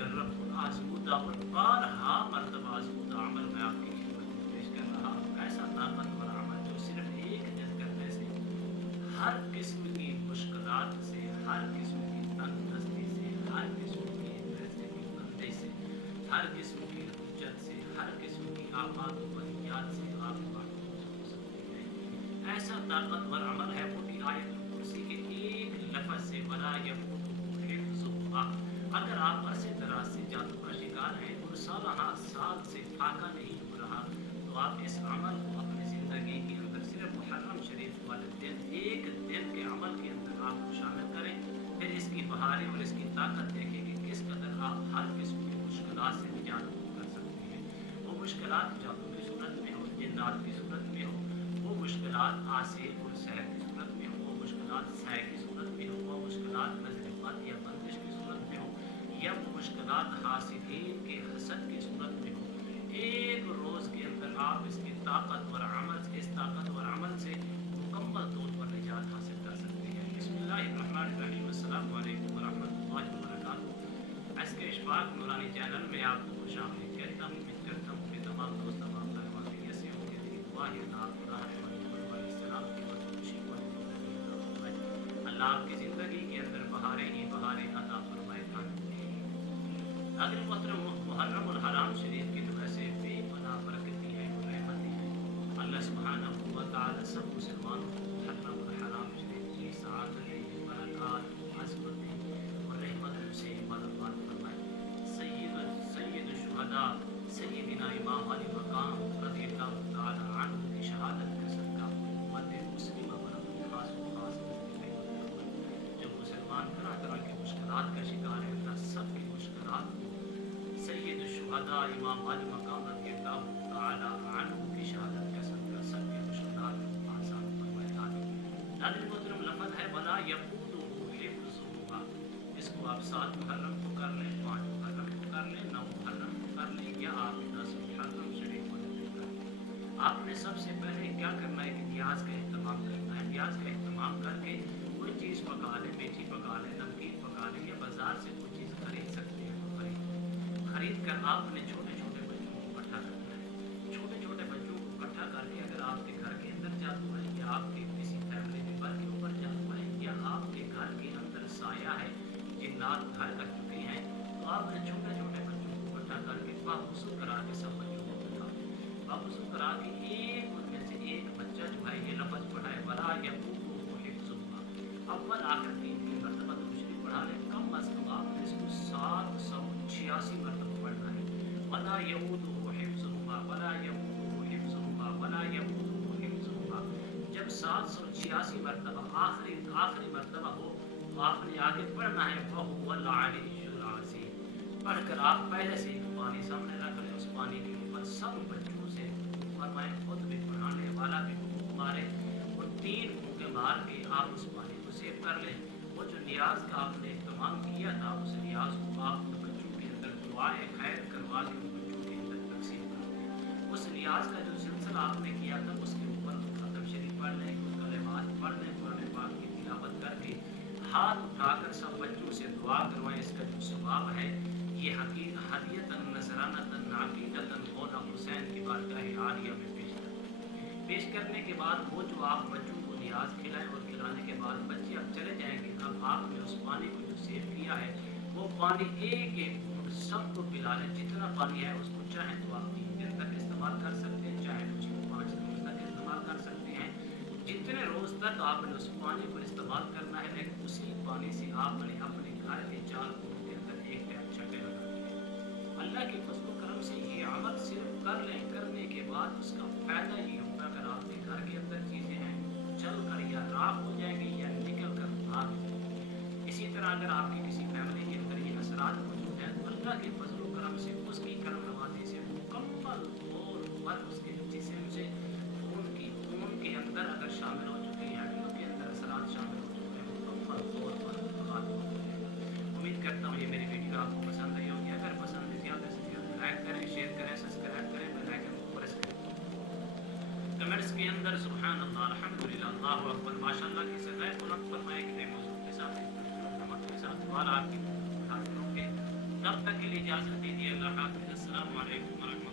मुजर्रब आजमूदा और बारहा मरतबा आजमूदा अमल मैं आपकी खिदमत में पेश कर रहा हूँ। ऐसा ताकतवर अमल जो सिर्फ एक दिन करने से हर किस्म की मुश्किलात से, हर किस्म की तंगदस्ती से, हर किस्म की पैसे की बंदे से, हर किस्म की हुज्जत से, हर किस्म की आफात व बलियात से आप महफूज हो सकते हैं। ऐसा ताकतवर अमल है मोटी आयत कुर्सी के एक लफ्ज़ से वला यफूतुहु हिफ्ज़ुहा। अगर आप अरसे दराज से जादू का शिकार हैं और सालाना साल से फाका नहीं हो रहा, तो आप इस अमल को अपनी ज़िंदगी के अंदर सिर्फ मुहर्रम शरीफ वाले दिन, एक दिन के अमल के अंदर आपको शामिल करें। फिर इसकी बहारें और इसकी ताकत देखें कि किस कदर आप हर किस्म की मुश्किलात से निजात कर सकते हैं। वो मुश्किलात जादू की सूरत में हो, जिन्नात की सूरत में हो, वो मुश्किलात आसिर और सहर की सूरत में हो, वो मुश्किलात सह की सूरत में हो, वो मुश्किलात नज़र या बंदिश की सूरत में हो, या वो मुश्किलात हासिदीन के हसद की सूरत में हो। एक रोज़ के अंदर आप इसकी ताकतवर अमल से, इस ताकतवर अमल से मुकम्मल तौर पर निजात हासिल कर सकते हैं। बिस्मिल्लाहिर्रहमानिर्रहीम। अस्सलामु अलैकुम वरहमतुल्लाहि वबरकातुहू। इसके इशफाक नूरानी चैनल में आपको खुशामदीद कहता हूँ। उम्मीद करता हूँ कि तमाम दोस्त तमाम खैरियत से होंगे। मेरी दुआ है अल्लाह आपकी ज़िंदगी के अंदर बहारें ही बहारें अता फरमाए। अगर मोहतरम मुहर्रम और हराम शरीफ की तो वैसे बेपनाह बरकती है और रहमती है। अल्लाह सुब्हानहू व तआला सब मुसलमानों को मुहर्रम और हराम शरीफ की सआदत, बरक़ात, अज़मत और रहमत से मददगार फरमाए। सय्यद शुहदा सय्यदना इमाम अली मकाम रज़ियल्लाहु तआला अन्हु की शहादत का सदका उम्मत मुस्लिमा पर खास जो मुसलमान तरह तरह की मुश्किलात का शिकार है, अल्लाह सब की मुश्किलात को सय्यद शुहदा इमाम अली मकाम रज़ियल्लाहु तआला अन्हु की शहादत का सदका सब की मुश्किलात आसान फरमाए। आमीन। नाज़रीन मोहतरम, लफ़ज़ है वला यफूतुहु हिफ्ज़ुहा। इसको आप 7 मुहर्रम को कर लें, 5 मुहर्रम को कर लें, 9 मुहर्रम को कर लें, या आप 10 मुहर्रम शरीफ वाले दिन कर लें। आपने सबसे पहले क्या करना है कि न्याज का एहतमाम करना है। न्याज का एहतमाम करके कोई चीज़ पका लें, मीठी पका लें, नमकीन पका लें, या बाजार से कोई चीज़ खरीद सकते हैं तो खरीद कर आपने छोटे छोटे बच्चों को इकट्ठा करना है। छोटे छोटे बच्चों को इकट्ठा करके अगर आपके घर के अंदर जादू है, या आपके किसी फैमिली मेंबर के ऊपर जादू है, या आपके घर के अंदर साया है, जिन्नात घर कर चुके हैं, तो आपने छोटे छोटे बच्चों को इकट्ठा करके बावसूल करा के सब बच्चों को बिठा बावसूल करा के एक उनमें से एक बच्चा जो है ये लफ्ज़ पढ़ाए वला यफूतुहु हिफ्ज़ुहा। अव्वल आखिर 3 मरतबा दूसरी पढ़ा लें। कम अज़ कम आपने इसको 786 मरतबा पढ़ना है। वला यऊदुहु हिफ्ज़ुहुमा वला यऊदुहु हिफ्ज़ुहुमा वला यऊदुहु हिफ्ज़ुहुमा। जब 786 मरतबा आखिरी मरतबा हो तो आपने आगे पढ़ना है वहुवल अलिय्युल अज़ीम। पढ़कर आप पहले से एक पानी सामने रख लें। उस पानी के ऊपर सब बच्चों से फरमाएं, खुद भी पढ़ाने वाला भी मारे, और 3 फूंके मार के आप उस पानी को सेव कर लें। वो जो नियाज का आपने इस्तेमाल किया था, उस नियाज को आप बच्चों के अंदर दुआए खैर करवा के बच्चों के अंदर तकसीम कर दें। उस नियाज का जो सिलसिला आपने किया था उसके ऊपर खत्म शरीफ पढ़ लें, कलेमात पढ़ लें, कुरान पाक की तिलावत करके हाथ उठाकर सब बच्चों से दुआ करवाएं। इसका जो सवाब है ये हदीयतन नज़रानतन अक़ीदतन मौला हुसैन की बारगाह आलिया में पेश करने के बाद वो जो आप बच्चों को नियाज खिलाएं और खिलाने के बाद बच्चे अब चले जाएंगे। अब आपने उस पानी को जो सेव किया है वो पानी एक एक घूंट सबको पिला लें। जितना पानी है उसको चाहे तो आप 3 दिन तक इस्तेमाल कर सकते हैं, चाहे उसको 5 दिन तक इस्तेमाल कर सकते हैं। जितने रोज़ तक आपने उस पानी को इस्तेमाल करना है, लेकिन उसी पानी से आपने अपने घर के 4 कोनों के अंदर एक टाइम छटे लगा दिए। अल्लाह के फज़ल करम से ये अमल सिर्फ कर लें। करने के बाद उसका फ़ायदा ये होगा, अगर आपके घर के अंदर चीज़ें हैं जल कर या राख हो जाएंगी या निकल कर भाग जाएंगी। इसी तरह अगर आपकी किसी फैमिली के अंदर ये असरात मौजूद हैं तो अल्लाह के फज़ल करम से उसकी करम नवाज़ी से मुकम्मल तौर पर उसके जिस्म से खून के अंदर अगर शामिल हो चुके हैं, हड्डियों के अंदर असरात शामिल हो चुके हैं, मुकम्मल तौर पर ख़त्म हो जाएगा। उम्मीद करता हूँ ये मेरी वीडियो आपको पसंद आई होगी। अगर पसंद है ज़्यादा से ज़्यादा लाइक करें, शेयर करें, सब्सक्राइब करें, बेल आइकन को प्रेस करें। कमेंट्स के अंदर सुभान अल्लाह, अल्हम्दुलिल्लाह, अल्लाहु अकबर, माशाअल्लाह की सदाए बुलंद फरमाए कि मौजूद के साथ आपकी हाजिरों के تب تک کے لیے اجازت دیجیے. اللہ حافظ. السلام علیکم ورحمۃ اللہ.